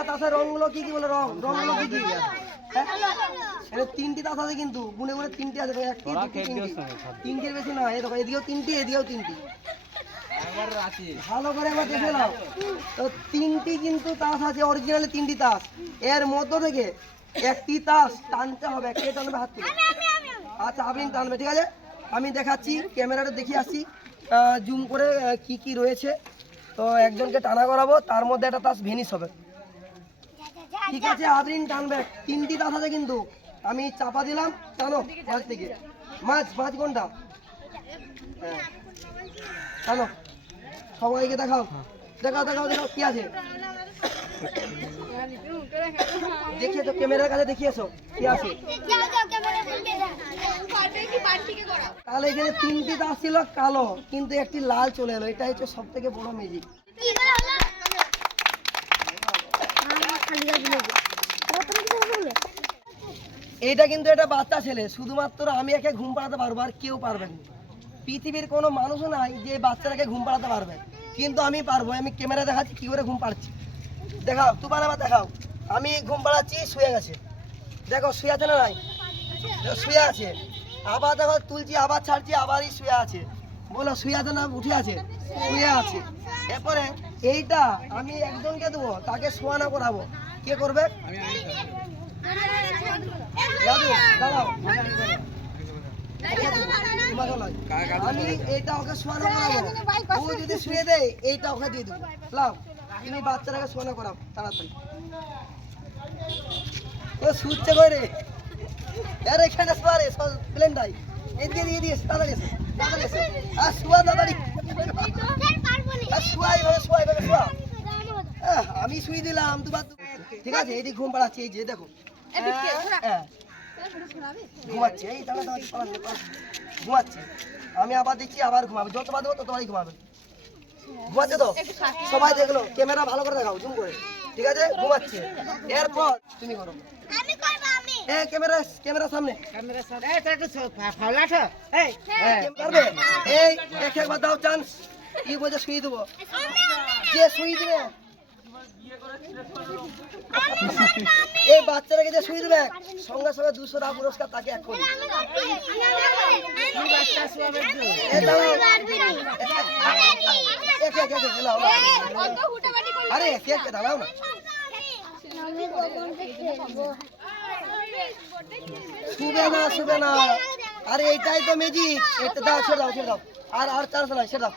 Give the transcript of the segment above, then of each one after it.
তিনটা তাসের রংগুলো কি কি বলে রংগুলো কি কি? এটা তিনটি তাস আছে কিন্তু গুনে গুনে তিনটি আছে, একটি দুটি তিনটি, তিনটির বেশি না। এই দেখো এদিকেও তিনটি এদিকেও তিনটি, ভালো করে একবার দেখে নাও। তো তিনটি কিন্তু তাস আছে, অরিজিনালি তিনটি তাস। এর মধ্য থেকে একটি তাস টানতে হবে। কে টানবে হাত তুলে? আচ্ছা আপনি টানবে, ঠিক আছে। আমি দেখাচ্ছি, ক্যামেরাটা দেখিয়ে আসছি জুম করে কি কি রয়েছে। তো একজনকে টানা করাবো, তার মধ্যে একটা তাস ভেনিস হবে, ঠিক আছে। আদ্রিন টানবে, তিনটি তাস আছে কিন্তু। আমি চাপা দিলাম, টানো মাছ থেকে। মাছ কোনটা? হ্যাঁ টানো, সবাইকে দেখাও দেখাও দেখাও দেখাও কি আছে দেখিয়েছো, ক্যামেরার কাছে দেখিয়েছো কি আছে। তাহলে এখানে তিনটি তাস ছিল কালো, কিন্তু একটি লাল চলে এলো। এটা হচ্ছে সব থেকে বড় ম্যাজিক। এটা কিন্তু এটা বাচ্চা ছেলে, শুধুমাত্র আমি একে ঘুম পাড়াতে পারবো, আর কেউ পারবে না। পৃথিবীর কোনো মানুষও নাই যে বাচ্চাটাকে ঘুম পাড়াতে পারবে, কিন্তু আমি পারবো। আমি ক্যামেরা দেখাচ্ছি কি করে ঘুম পাড়াচ্ছি, দেখাও তুফান, আবার দেখাও। আমি ঘুম পাড়াচ্ছি, শুয়ে গেছে, দেখো শুয়ে আছে না নাই? শুয়ে আছে। আবার দেখো তুলছি, আবার ছাড়ছি, আবারই শুয়ে আছে। বলো শুয়ে আছে না উঠে আছে? শুয়ে আছে। এরপরে এইটা আমি একজনকে দেবো, তাকে শোয়ানো করাবো। কে করবে? দাঁড়াও, আমি এইটা ওকে শোয়ানো করাবো। ও যদি শুয়ে দেয় এইটা ওকে দিয়ে দেবো। লাও তুমি বাচ্চাটাকে শোয়ানো করাও তাড়াতাড়ি। ও শুচ্ছে করে, আরে এখানে শোয়ারে প্লেনটাই এদিকে দিয়ে দিয়েছে। তাড়াতাড়ি এসো, তাড়াতাড়ি এসো। আর শোয়া তাড়াতাড়ি, আর শোয়া এইভাবে, শোয়া এইভাবে শোয়া। আমি শুয়ে দিলাম দুবার, ঠিক আছে। এইটি ঘুম পাড়াচ্ছি, এই যে দেখো ঘুমাচ্ছে, এই ঘুমাচ্ছে। আমি আবার দিচ্ছি, আবার ঘুমাবে। যতবার দেবো ততবারই ঘুমাবে। ঘুমাচ্ছে তো সবাই দেখলো, ক্যামেরা ভালো করে দেখাও জুম করে, ঠিক আছে। ঘুমাচ্ছে। এরপর তুমি করো, ক্যামেরা সামনে, এই একবার দাও চান্স। কি বলছে শুয়ে দেবো, যে শুয়ে দেবে এই বাচ্চাটাকে যে শুয়ে দেবে সঙ্গে সঙ্গে 200 টাকা পুরস্কার, তাকে এক কোটি। আরে দাঁড়াও না, শুবে না। আরে এইটাই তো ম্যাজিক। এটা দাও, ছেড়ে দাও, ছেড়ে দাও। আর চান্স নাই, ছেড়ে দাও।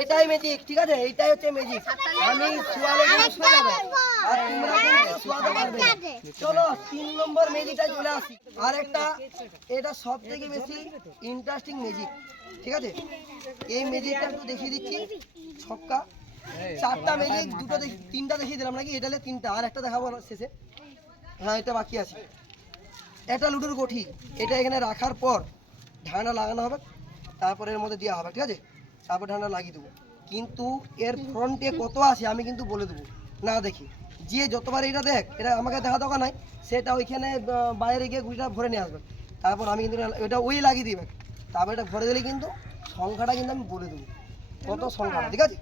এটাই ম্যাজিক, ঠিক আছে। এইটাই হচ্ছে ম্যাজিক। আমি শুয়ালে কিন্তু শুয়ে যাবে, আর তোমরা কিন্তু শুয়াতে পারবে। চলো 3 নম্বর ম্যাজিকটা চলে আসি। আর একটা, এটা সব থেকে বেশি ইন্টারেস্টিং ম্যাজিক, ঠিক আছে। এই ম্যাজিকটা একটু দেখিয়ে দিচ্ছি। ছক্কা, 4টা ম্যাজিক, 3টা দেখিয়ে দিলাম নাকি? এটা 3টা, আর একটা দেখাবো শেষে। হ্যাঁ এটা বাকি আছে। একটা লুডোর গঠি, এটা এখানে রাখার পর ঢাকনা লাগানো হবে, তারপরে এর মধ্যে দেওয়া হবে, ঠিক আছে। তারপর ঢাকনা লাগিয়ে দেবো। কিন্তু এর ফ্রন্টে কত আছে আমি কিন্তু বলে দেবো না দেখি। যে যতবার এটা দেখ, এটা আমাকে দেখা দরকার নাই, সেটা ওইখানে বাইরে গিয়ে গুটিটা ভরে নিয়ে আসবে। তারপর আমি কিন্তু এটা ওই লাগিয়ে দিবে। তারপর এটা ভরে দিলে কিন্তু সংখ্যাটা কিন্তু আমি বলে দেবো কত সংখ্যাটা, ঠিক আছে।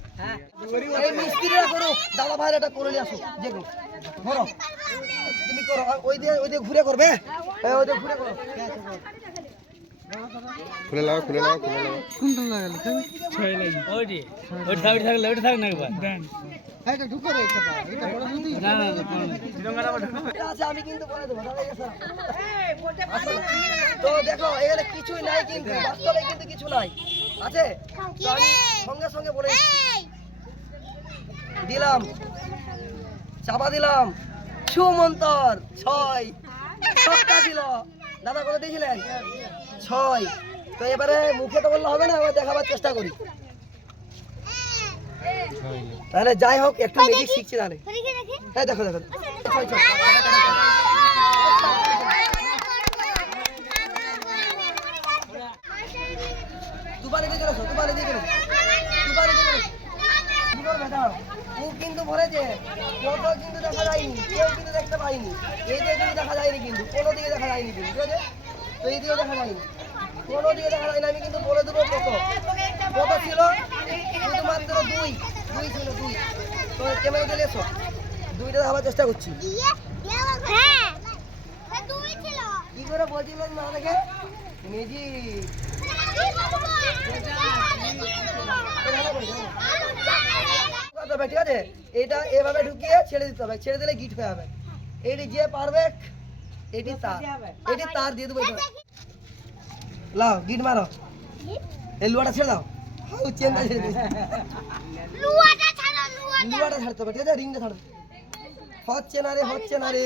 এই মিস্ত্রিরা করো, দাদা ভাইরা এটা করে নিয়ে আসো, যে ধরো তুমি করো। ওই দিয়ে ঘুরে করবে, ওই দিয়ে ঘুরে করো। খুলে লাও কোনটা লাগালে ছয় লাগি ওইটি থাকলে ওইটা থাক না একবার এটা ঢুকে রে, এটা বড় শুনি না আচ্ছা আমি কিন্তু বলে দেব দাদা। তো দেখো এখানে কিছুই নাই, কিন্তু বাস্তবে কিন্তু কিছু নাই আছে। তো আমি সঙ্গে সঙ্গে বলে দিলাম, চাপা দিলাম, সুমন্তর 6 ছক্কা ছিল। দাদা কত দিয়েছিলেন? 6। তো এবারে মুখে তো বললে হবে না, এবার দেখাবার চেষ্টা করি। তাহলে যাই হোক, একটু ম্যাজিক শিখছি তাহলে। হ্যাঁ দেখো দেখো, দুবারে দিয়ে চলেছো, দুবারে দিয়ে চলেছো, দুবারে দিয়ে চলেছো। কি করবে দাও? মুখ কিন্তু ভরেছে, কত কিন্তু দেখা যায়নি, কেউ কিন্তু দেখতে পাইনি। এই দিকে কিন্তু দেখা যায়নি, কিন্তু কোনো দিকে দেখা যায়নি, কিন্তু ঠিক আছে। তো এই দিকেও দেখা যায়নি, কোনো দিকে দেখা যায়নি। আমি কিন্তু বলে দেবো কত ছিল, শুধুমাত্র 2 ছিল, 2। তো ক্যামেরা চলে এসো, দুইটা ধাবার চেষ্টা করছি কি করে বলছিলেন না দেখে ম্যাজিক ঠিক আছে এটা এভাবে ঢুকিয়ে ছেড়ে দিতে হবে ছেড়ে দিলে গিট হয়ে যাবে এটি যে পারবে এটি তার দিয়ে দেবো লাও গিট মারো এই লুয়াটা ছেড়ে দাও চেনটা ছেড়ে দিই লুয়াটা ছাড়তে হবে ঠিক আছে রিংটা ছাড়ো হচ্ছে না রে